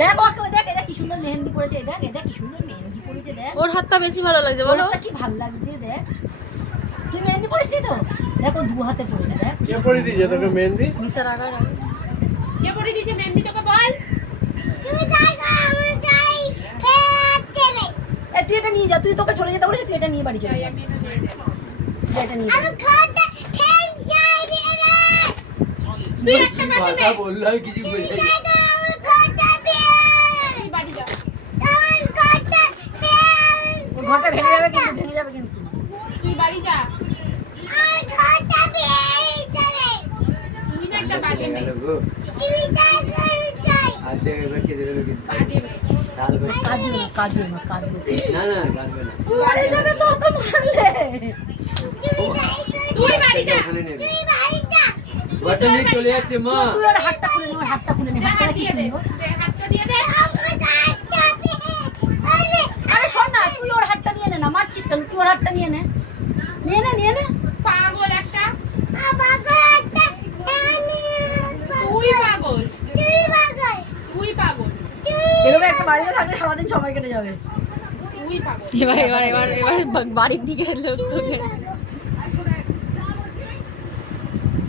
দেখ ওকে দেখ, এটা কি সুন্দর মেহেন্দি পড়েছে, দেখ এটা কি সুন্দর মেহেন্দি পড়েছে, দেখ ওর হাতটা বেশি ভালো লাগছে বলো। ওটা কি ভালো লাগছে দেখ। তুই মেহেন্দি পড়েছিস তো? দেখো দু হাতে পড়েছে দেখ। কে পড়ে দিয়েছে তোকে মেহেন্দি? দিশার আগার কে পড়ে দিয়েছে মেহেন্দি তোকে বল? তুমি যাই গো, আমি যাই খেত দেবে। এই তুই এটা নিয়ে যা, তুই তোকে চলে যেতে বলেছি, তুই এটা নিয়ে বাড়ি চলে যাই যা। আমি এটা নিয়ে যাবো। এটা নিয়ে যা। আমি খাতে খেত যাই রে। তুই একটা কাজে কথা বললো আমি কিছু বুঝাই যাই গো, আমি খাতে পেয়ে। তুই বাড়ি যা। আমার খাতে পেয়ে। ওর ঘরটা ভেঙে যাবে কিন্তু, ভেঙে যাবে কিন্তু। তুই বাড়ি যা। আমার খাতে পেয়ে যাবে। তুই না একটা বাজে মেয়ে। তুমি যাই গো, যাই। আজকে এবার কে দেবে কিন্তু বাজে মেয়ে। কাঁদবে কাঁদবে না, কাঁদবে না। না কাঁদবে না মরে যাবে তো তো মারলে। তুমি যাই গো, তুই বাড়ি যা। ওখানে নেবে তুই বাড়ি যা। ঘরটা নিয়ে চলে যাচ্ছে মা তুই ওর হাতটা খুলে নে, ওর হাতটা খুলে নে, দে, হাতটা হাত কি দিয়ে দে। সুন্দর। দে, হাতটা দিয়ে দে। আমার খাতে পেয়ে। আরে শোন না, তুই ওর হাতটা নিয়ে নে না, মারছিস কেন? তুই ওর হাতটা নিয়ে নে, নিয়ে নে, নিয়ে নে। পাগল একটা। আমার খাতে তুই পাগল। তুই পাগল। তুই পাগল। এভাবে একটা বাড়িতে থাকলে সারাদিন সময় কেটে যাবে। তুই পাগল। এবার বাড়ির দিকে লোক